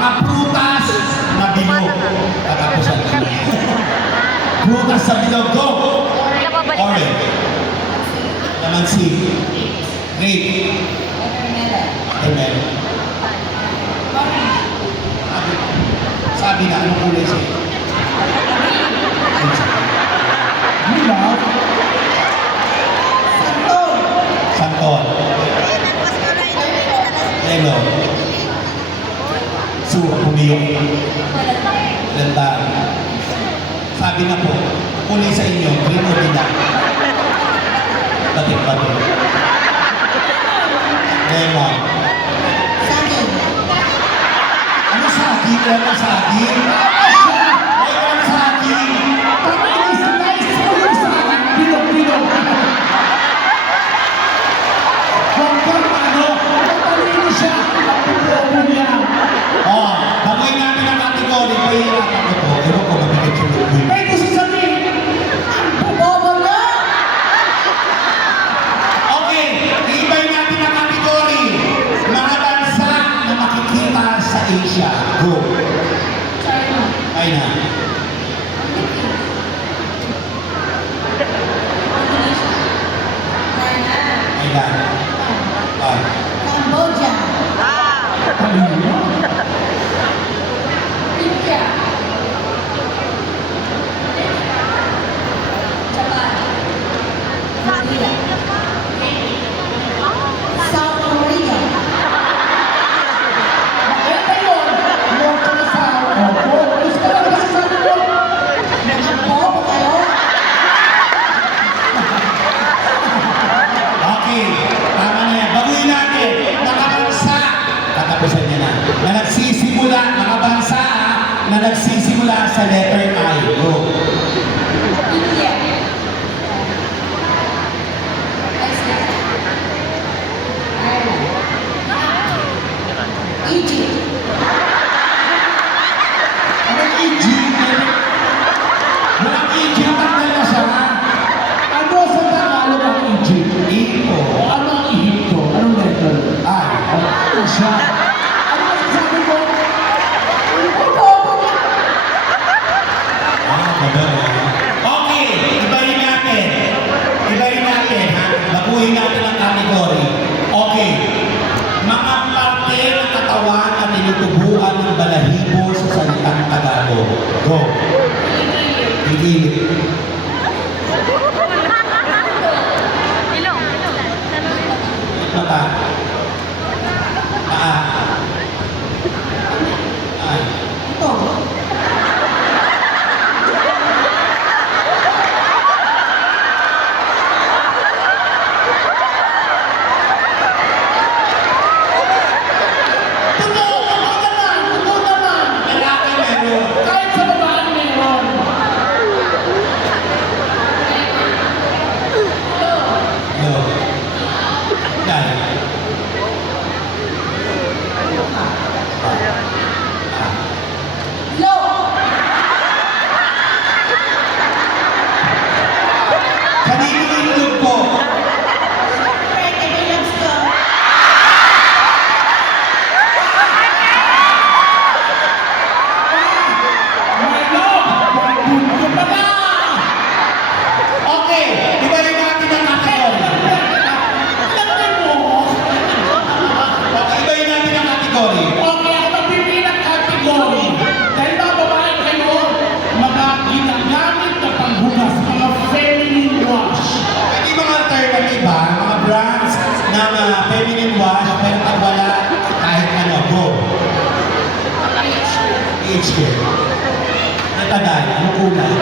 Mga prutas na bilog. Katapusan na. Prutas sa bilog. Go! Orange. Lamansi. Grape. Watermelon. Sabi na, anong kulay siya? Dilaw. Santol. Yelo. Pumiyok. Landang. Sabi na po, kulay sa inyo, green o dilaw? Batik-batik. Lemon. Saging. Ano saging? Ano saging? Lemon saging. Oh, baguhin natin ang kategory. Pahirapan ko to. Ewan ko, mabigat yung lubuhin. May gusto sabihin, ang bobo na! Okay, iibahin natin ang kategory. Mga bansa na makikita sa Asia. Go. China. China. Indonesia. Thailand. Cambodia. India. Japan. Korea. South Korea. Mga bobo kayo. Okay, tama na yan. Baguhin natin. Mga bansa. Katapusan niya na. Na nagsisimula, mga bansa na nagsisimula sa letter I. Go. India. Iceland. Ireland. Egypt. Anong Egypt? Walang Egypt. Tanggal na siya. Ano sa Tagalog ang Egypt? Ito. O ano ang Ehipto? Anong letter? Ay. Ano siya? Ano masasabi mo? Bobo na. Okay, ibahin natin. Ibahin natin, ha? Baguhin natin ang category. Okay. Mga parte ng katawan na tinutubuan ng balahibo sa salitang Tagalog. Go. Gigilid. Mata. Paa. Ay. Ito. Totoo naman! Lalaki meron. Kahit sa babae meron. No. Yan. Low. Kanino itlog po? Siyempre, kailangan ko. My love! Bunto pa na! Okay, ibahin natin ang category. Alam mo, Okay, ibahin natin ang category. okay, ako magpipili ng category. Dahil mga babae kayo, mga ginagamit na panghugas, mga feminine wash. Pwede mga alternative ba? Mga brands ng feminine wash, pero pag wala, kahit ano, go. HK. Natagal, ano kulay?